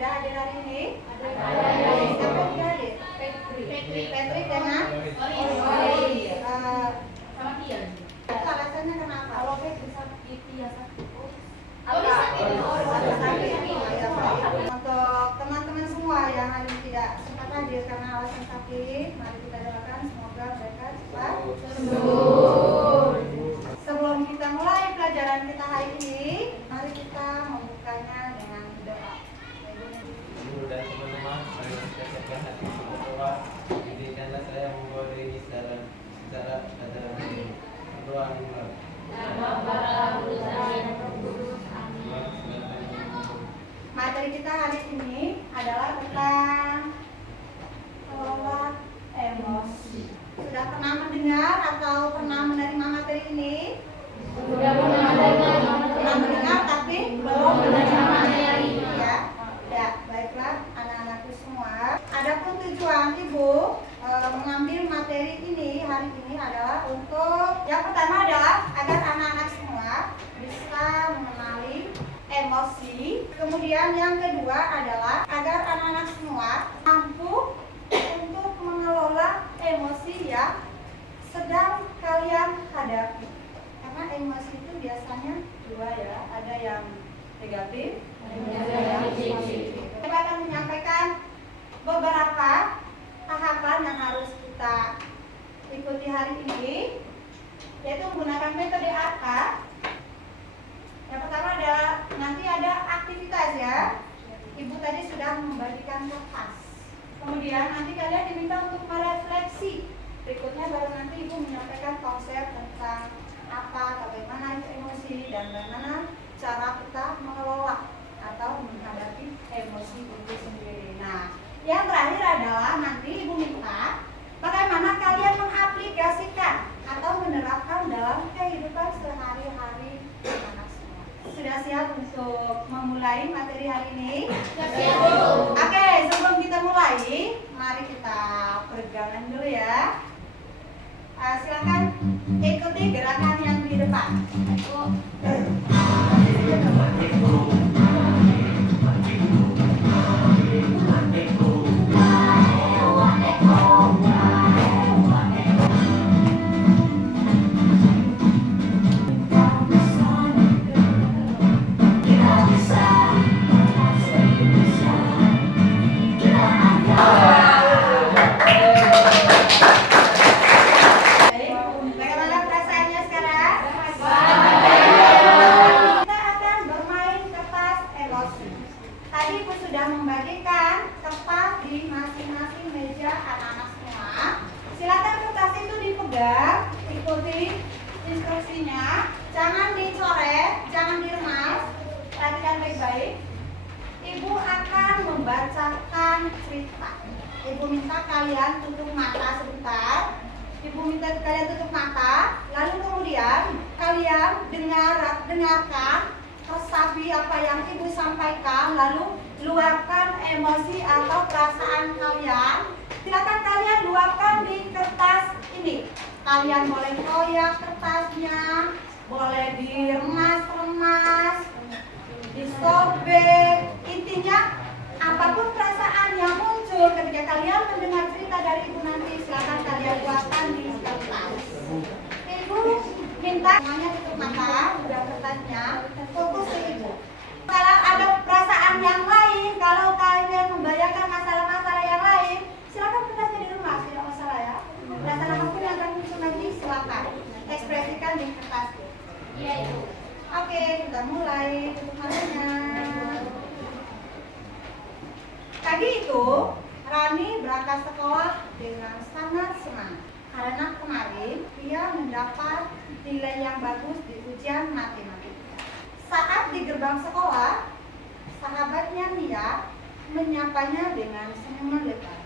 sudah hadir hari ini? Siapa yang hadir? Patrick dengan Ori. Sama Kian. Itu alasannya kenapa? Kalau bisa biasa. Untuk teman-teman semua yang hari ini tidak sempat hadir karena alasan sakit, mari kita doakan semoga mereka cepat sembuh. Sebelum kita mulai pelajaran kita hari ini, mari kita membukanya dengan doa. Guru dan teman-teman, mari kita siapkan hati untuk berdoa. Izinkanlah saya membawa diri secara berdoa dimulai. Materi kita hari ini adalah tentang kelola emosi. Sudah pernah mendengar atau pernah menerima materi ini? Sudah pernah mendengar tapi belum menerima materi ya. Ya, baiklah anak-anakku semua. Adapun tujuan Ibu mengambil materi ini hari ini adalah untuk yang pertama adalah agar anak-anak semua bisa mengenali emosi. Kemudian yang kedua adalah agar anak-anak semua mampu untuk mengelola emosi yang sedang kalian hadapi. Karena emosi itu biasanya dua ya, ada yang negatif, ada yang positif. Saya akan menyampaikan beberapa tahapan yang harus kita ikuti hari ini, yaitu menggunakan metode AK. Yang pertama adalah nanti ada aktivitas ya. Ibu tadi sudah membagikan kertas. Kemudian nanti kalian diminta untuk merefleksi. Berikutnya baru nanti Ibu menyampaikan konsep tentang apa, bagaimana itu emosi dan bagaimana cara kita mengelola atau menghadapi emosi itu sendiri. Nah, yang terakhir adalah nanti Ibu minta bagaimana kalian mengaplikasikan atau menerapkan dalam kehidupan sehari-hari anak semua. Sudah siap untuk memulai materi hari ini? Siap. Oke, sebelum kita mulai, mari kita peregangan dulu ya. Silakan ikuti gerakan yang di depan. Bagaimana perasaannya sekarang? Kita akan bermain kertas emosi. Tadi Ibu sudah membagikan kertas di masing-masing meja anak-anak semua. Silakan kertas itu dipegang, ikuti instruksinya. Jangan dicoret, jangan diremas. Perhatikan baik-baik. Ibu akan membacakan cerita. Ibu minta kalian tutup mata sebentar. Ibu minta kalian tutup mata, lalu kemudian kalian dengarkan, resapi apa yang Ibu sampaikan, lalu luapkan emosi atau perasaan kalian. Silakan kalian luapkan di kertas ini. Kalian boleh koyak kertasnya, boleh diremas-remas, disobek. Intinya apapun perasaan yang muncul ketika kalian mendengar cerita dari Ibu nanti, silakan kalian buatkan di kertas. Ibu minta semuanya tutup mata, udah kertasnya, fokus ke Ibu. Kalau ada perasaan yang lain, kalau kalian membayangkan masalah-masalah yang lain, silakan kertasnya di rumah, tidak masalah ya. Perasaan apapun yang akan muncul nanti, silakan ekspresikan di kertas. Iya, Ibu. Oke, kita mulai tutup matanya. Tadi itu Rani berangkat sekolah dengan sangat semangat karena kemarin dia mendapat nilai yang bagus di ujian matematika. Saat di gerbang sekolah, sahabatnya Mia menyapanya dengan senyuman lebar.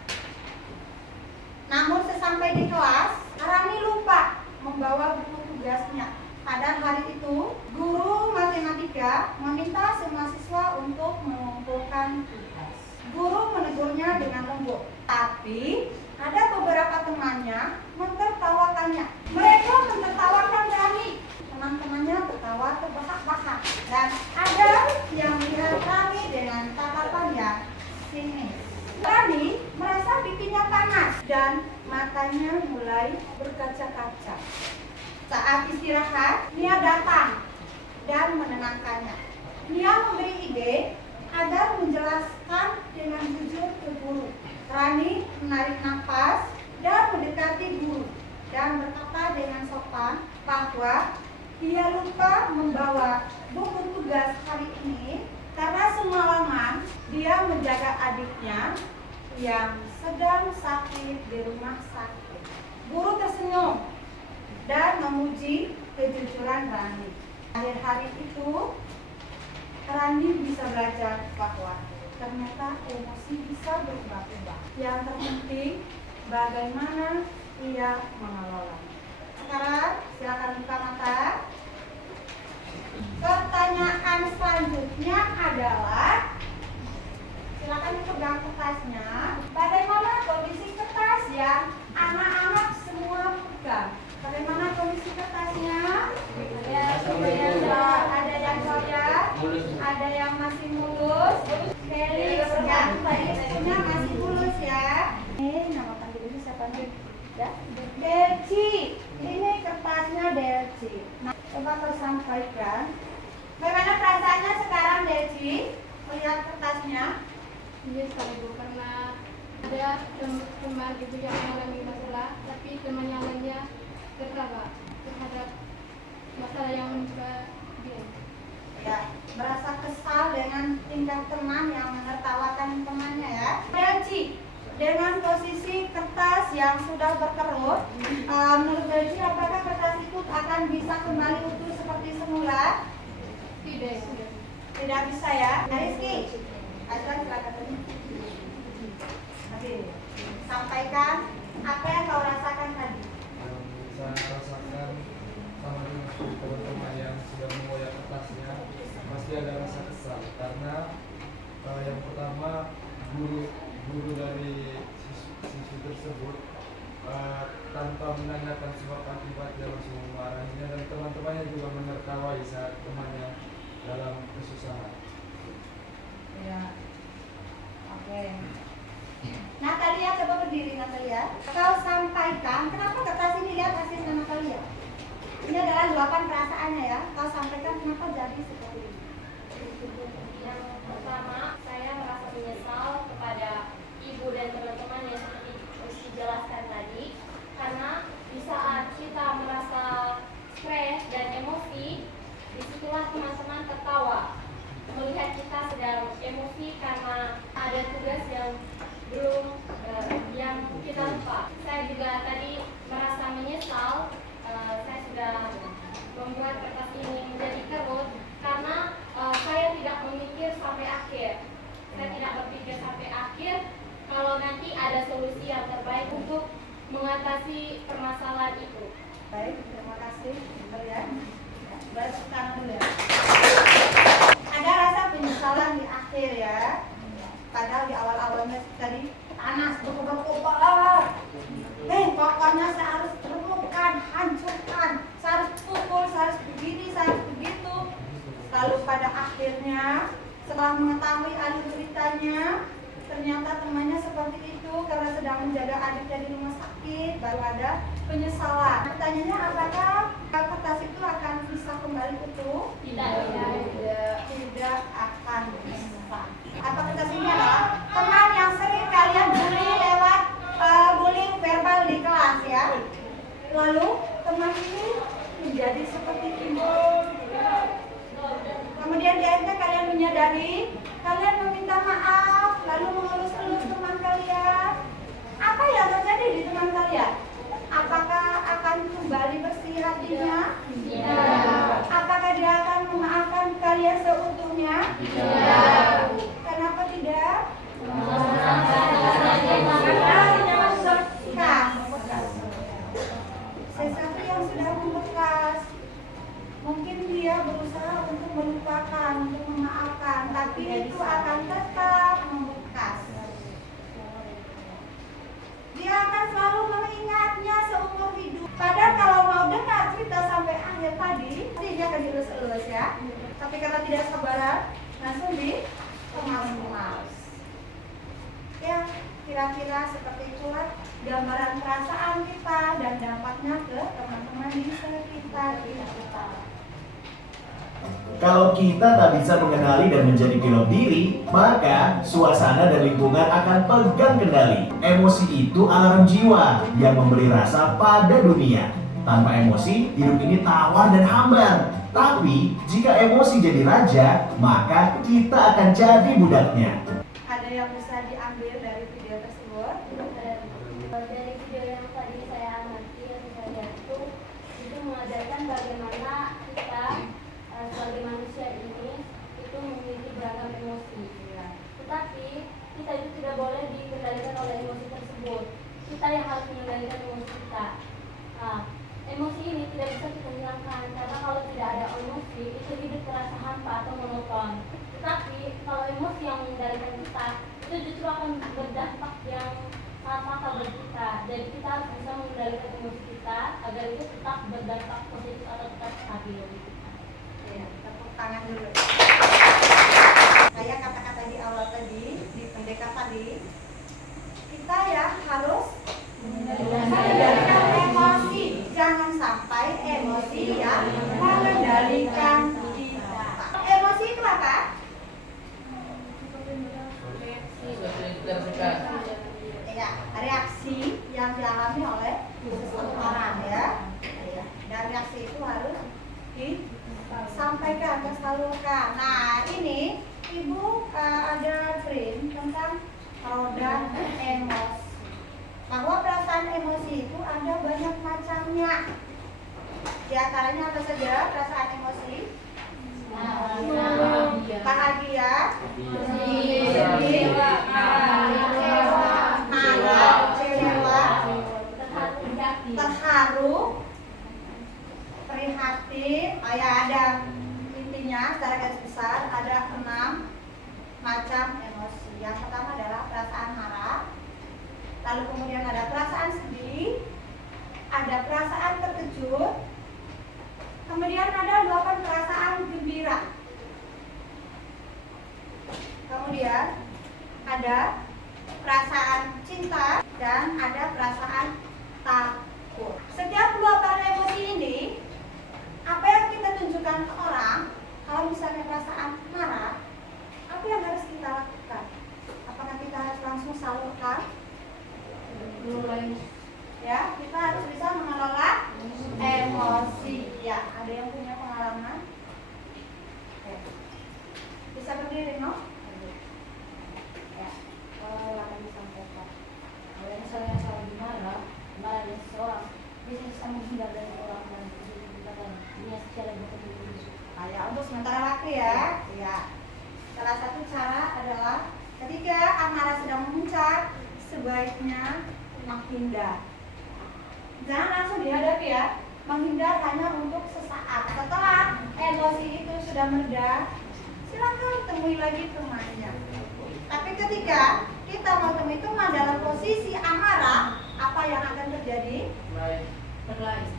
Namun sesampai di kelas, Rani lupa membawa buku tugasnya. Pada hari itu, guru matematika meminta semua siswa untuk mengumpulkan tugas. Guru menegurnya dengan lembut, tapi ada beberapa temannya mentertawakannya. Mereka mentertawakan Rani. Teman-temannya tertawa terbahak-bahak dan ada yang melihat Rani dengan tatapan yang pesimis. Rani merasa pipinya panas dan matanya mulai berkaca-kaca. Saat istirahat, Nia datang dan menenangkannya. Nia memberi ide agar menjelaskan dengan jujur ke guru. Rani menarik nafas dan mendekati guru dan berkata dengan sopan bahwa dia lupa membawa buku tugas hari ini karena semalaman dia menjaga adiknya yang sedang sakit di rumah sakit. Guru tersenyum dan memuji kejujuran Rani. Akhir hari itu, Rani bisa belajar bahwa ternyata emosi bisa berubah-ubah. Yang terpenting, bagaimana ia mengelola. Sekarang silakan buka mata. Pertanyaan selanjutnya adalah, silakan dipegang kertasnya. Bagaimana kondisi kertas yang anak-anak semua pegang? Bagaimana kondisi kertasnya? Ada yang goyah, ada yang masih mulus. Felix, Felixnya masih mulus ya. Nama panggilannya siapa nih? Ya, Delci. Ini kertasnya Delci. Nah, coba kau sampaikan. Bagaimana perasaannya sekarang, Delci? Melihat kertasnya? Iya sekali Bu, karena ada teman ibu yang mengalami masalah, tapi teman yang lainnya tertawa terhadap masalah yang menimpa dia. Ya, merasa kesal dengan tingkah teman yang menertawakan temannya ya. Delci, dengan posisi kertas yang sudah berkerut, menurut Delci apakah kertas itu akan bisa kembali utuh seperti semula? Tidak. Tidak bisa ya. Nah, Rizky, Azlan silakan. Oke, sampaikan apa yang kau rasakan tadi. Saya rasakan sama dengan teman-teman yang sudah mengoyak kertasnya, pasti ada rasa kesal karena yang pertama guru dari siswi tersebut tanpa menanyakan sebab akibat dia langsung memarahinya, dan teman-temannya juga menertawai saat temannya dalam kesusahan. Ya. Oke. Natalia, coba berdiri Natalia. Kau sampaikan kenapa kertas ini lihat hasilnya Natalia. Ini adalah luapan perasaannya ya. Kau sampaikan kenapa jadi seperti ini. Yang pertama, saya merasa menyesal kepada ibu dan teman-teman yang seperti dijelaskan tadi, karena di saat kita merasa stres dan emosi, disitulah teman-teman tertawa melihat kita sedang emosi karena ada tugas yang belum yang kita lupa. Saya juga tadi merasa menyesal, saya sudah membuat kertas ini menjadi kerut karena saya tidak memikir sampai akhir. Saya tidak berpikir sampai akhir kalau nanti ada solusi yang terbaik untuk mengatasi permasalahan itu. Baik, terima kasih. Bentar ya. Baik, sekarang dulu ya. Ada rasa penyesalan di akhir ya. Padahal di awal-awalnya tadi panas, berkobar-kobar. Pokoknya saya harus remukkan, hancurkan, saya harus pukul, saya harus begini, saya harus begitu. Lalu pada akhirnya setelah mengetahui alur ceritanya, ternyata temannya seperti itu karena sedang menjaga adiknya di rumah sakit, baru ada penyesalan. Pertanyaannya, apakah kertas itu akan bisa kembali utuh? Tidak akan bisa. Apa kertas ini adalah teman yang sering kalian bully lewat bullying verbal di kelas ya. Lalu teman ini menjadi seperti ini. Kemudian di akhirnya kalian menyadari, kalian meminta maaf, lalu mengelus-elus teman kalian. Apa yang terjadi di teman kalian? Apakah akan kembali bersih hatinya? Tidak. Apakah dia akan memaafkan kalian seutuhnya? Tidak. Kenapa tidak? Karena membekas. Sesuatu yang sudah membekas. Mungkin dia berusaha untuk melupakan, untuk memaafkan, tapi itu akan tetap membekas. Dia akan selalu mengingatnya seumur hidup. Padahal kalau mau dengar cerita sampai akhir tadi, dia akan dilus-elus ya. Tapi karena tidak sabaran, langsung dikemas-kemas. gambaran perasaan kita dan dampaknya ke teman-teman di sekitar kita. Kalau kita tak bisa mengenali dan menjadi pilot diri, maka suasana dan lingkungan akan pegang kendali. Emosi itu alarm jiwa yang memberi rasa pada dunia. Tanpa emosi, hidup ini tawar dan hambar. Tapi, jika emosi jadi raja, maka kita akan jadi budaknya. Ada yang bisa diambil dari video tersebut? Dari video yang tadi saya amati, yang saya lihat itu mengajarkan bagaimana kita sebagai manusia ini itu memiliki beragam emosi. Tetapi kita itu tidak boleh dikendalikan oleh emosi tersebut. Kita yang harus mengendalikan emosi kita. Nah, emosi ini tidak bisa kita hilangkan karena kalau tidak ada emosi itu hidup terasa hampa atau monoton. Tetapi kalau emosi yang mengendalikan kita itu justru akan berdampak yang sangat fatal bagi kita. Jadi kita harus bisa mengendalikan emosi kita agar itu tetap berdampak positif atau tetap stabil. Ya, tepuk tangan dulu. Saya kata-kata di awal tadi, di pendekar tadi, kita ya harus mengendalikan emosi. Jangan sampai emosi ya mengendalikan kita. Emosi itu apa? Ya, reaksi yang dialami oleh seseorang ya. Dan reaksi itu harus disampaikan ke salurkan. Nah, ini Ibu ada print tentang roda emosi. Bahwa perasaan emosi itu ada banyak macamnya. Di antaranya apa saja perasaan emosi? Bahagia, sedih, marah, kecewa, terharu, prihatin. Ya, ada intinya secara garis besar ada 6 macam emosi. Yang pertama adalah perasaan marah, lalu kemudian ada perasaan sedih, ada perasaan terkejut, kemudian ada 8 perasaan gembira, kemudian ada perasaan cinta, dan ada perasaan takut. Setiap luapan emosi ini, apa yang kita tunjukkan ke orang, kalau misalnya perasaan marah, apa yang harus kita lakukan? Apakah kita harus langsung salurkan? Ya, kita harus bisa mengelola emosi. Ya, ada yang punya pengalaman? Ya. Bisa berdiri, no? Ya, kalau akan disampaikan. Kalau misalnya saya lagi marah seseorang, bisa bisa menghindar dari orang dan kita kan punya secara berkepentingan. Ya, untuk sementara waktu ya. Ya. Salah satu cara adalah ketika amarah sedang memuncak, sebaiknya menghindar. Jangan langsung dihadapi ya. Menghindar hanya untuk sesaat. Setelah emosi itu sudah mereda, silakan temui lagi temannya. Tapi ketika kita mau temui teman dalam posisi amarah, apa yang akan terjadi?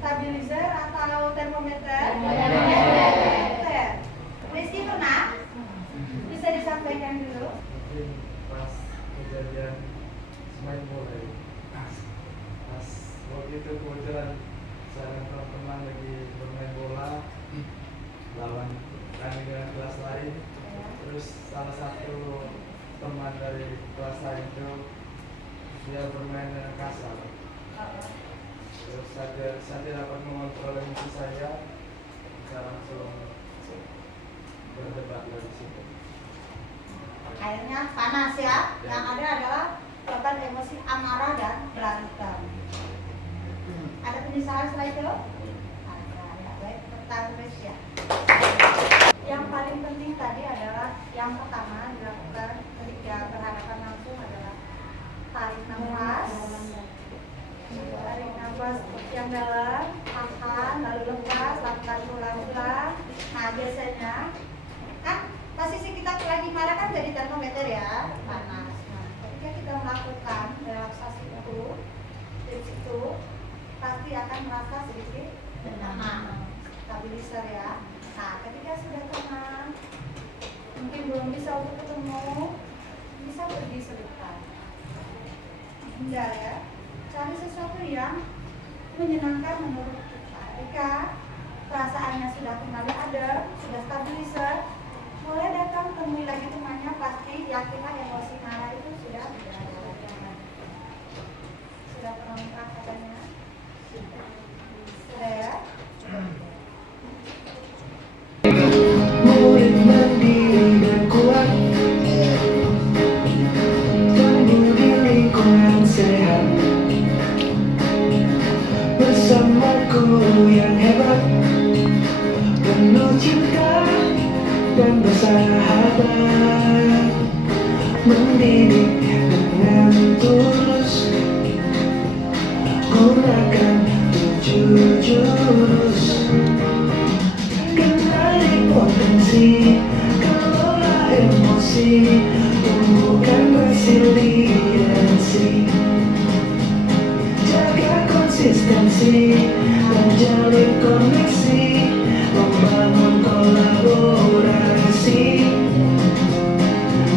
Stabilizer atau termometer? Termometer. Rizky pernah? Bisa disampaikan dulu? Mungkin pas kejadian main bola ya. Pas waktu itu kebetulan saya dan teman-teman lagi bermain bola lawan kami dengan kelas lain. Terus salah satu teman dari kelas lain itu dia bermain dengan kasar. Terus saya tidak dapat mengontrol emosi saya langsung berdebat dari situ. Airnya panas ya. Yang ada adalah korban emosi amarah dan berantem. Ada penyesalan setelah itu? Ada. Ya, baik, pertanyaan terus ya. Yang paling penting tadi adalah yang pertama dilakukan ketika berhadapan langsung adalah tarik nafas. Tarik nafas yang dalam, tahan, lalu lepas, lakukan ulang-ulang. Nah, biasanya kan posisi kita lagi marah kan jadi termometer ya, panas. Nah, ketika kita melakukan relaksasi itu, tips itu pasti akan merasa sedikit tenang, stabilizer ya. Nah, ketika sudah tenang, mungkin belum bisa untuk ketemu, bisa pergi sebentar. Hindar ya. cari sesuatu yang menyenangkan menurut kita. Jika perasaannya sudah kembali ada, sudah stabilizer, boleh datang temui lagi temannya, pasti yakinlah emosi marah itu sudah tidak ada lagi. Sudah pernah merasakannya? Sudah ya? Murid mandiri dan kuat, tumbuh di lingkungan sehat, bersama guru yang hebat, penuh cinta dan bersahabat, mendidik dengan tulus, gunakan 7 jurus. Kenali potensi, kelola emosi, tumbuhkan resiliensi, jaga konsistensi, menjalin koneksi, membangun kolaborasi,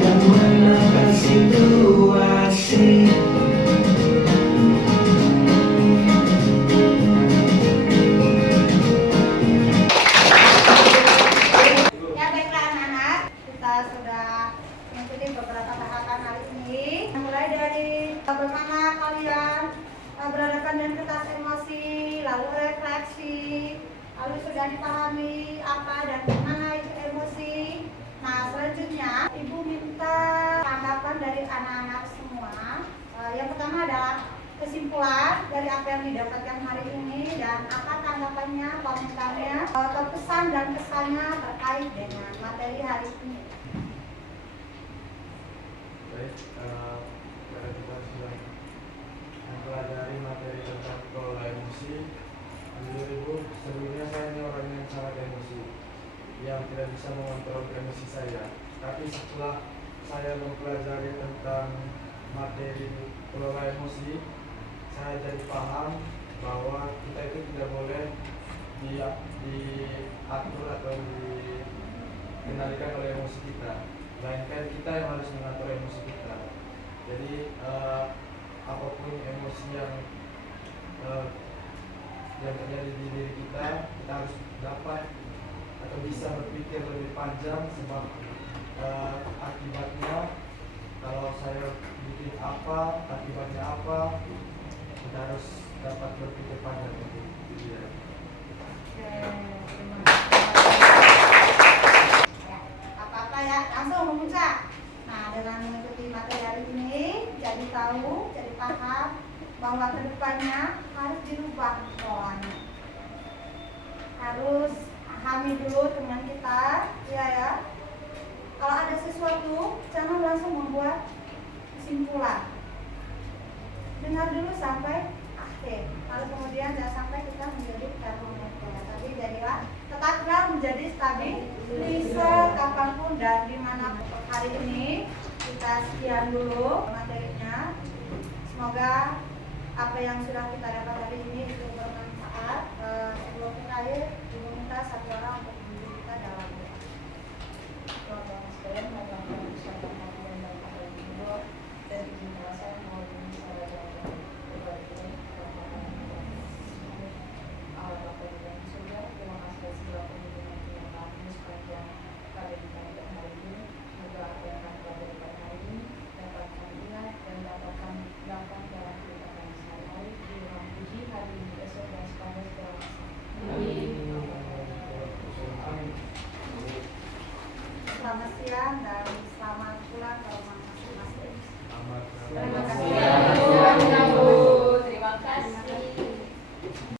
dan menangkap situasi. Ya baiklah anak-anak, kita sudah mengikuti beberapa tahapan hari ini. Mulai dari bagaimana kalian berhadapan dengan ketas emosi, lalu refleksi, lalu sudah dipahami apa dan mana itu emosi. Nah selanjutnya Ibu minta tanggapan dari anak-anak semua. Yang pertama adalah kesimpulan dari apa yang didapatkan hari ini dan apa tanggapannya, komentarnya, atau pesan dan kesannya terkait dengan materi hari ini. Baik, karena kita sudah mempelajari materi tentang kelola emosi. Jujur Ibu, sebelumnya saya ini orang yang sangat emosi, yang tidak bisa mengontrol emosi saya. Tapi setelah saya mempelajari tentang materi kelola emosi, saya jadi paham bahwa kita itu tidak boleh diatur atau dikendalikan oleh emosi kita, melainkan kita yang harus mengatur emosi kita. Jadi apapun emosi yang terjadi di diri kita harus dapat atau bisa berpikir lebih panjang, sebab akibatnya kalau saya bikin apa, akibatnya apa, kita harus dapat berpikir panjang untuk diri. Apa-apa ya, langsung memuncak. Nah, dengan mengikuti materi hari ini, jadi tahu, jadi paham bahwa kedepannya harus dirubah polanya. Harus pahami dulu dengan kita, ya. Kalau ada sesuatu, jangan langsung membuat kesimpulan. Dengar dulu sampai akhir. Lalu kemudian jangan sampai kita menjadi termometer. Tapi jadilah, tetaplah menjadi stabilizer kapanpun dan dimanapun. Hari ini kita sekian dulu materinya. Semoga apa yang sudah kita dapat hari ini itu bermanfaat. Sebelum kita akhir, Ibu minta satu orang untuk menjadi kita dalam doa. Bapak sekalian, mohon bersama kalian dan pada ibu dan izinkan saya mohon saya dan berbagi Allah Bapa yang surga. Terima kasih atas segala pembimbingan yang kami sepanjang kali kita hari ini. Semoga apa yang kami pelajari hari ini dapat kami ingat dan dapat kami gunakan dalam kehidupan sehari-hari di ruang puji hari ini, esok dan sepanjang segala masa. Amin. Selamat siang dan selamat pulang ke rumah masing-masing. Amat. Terima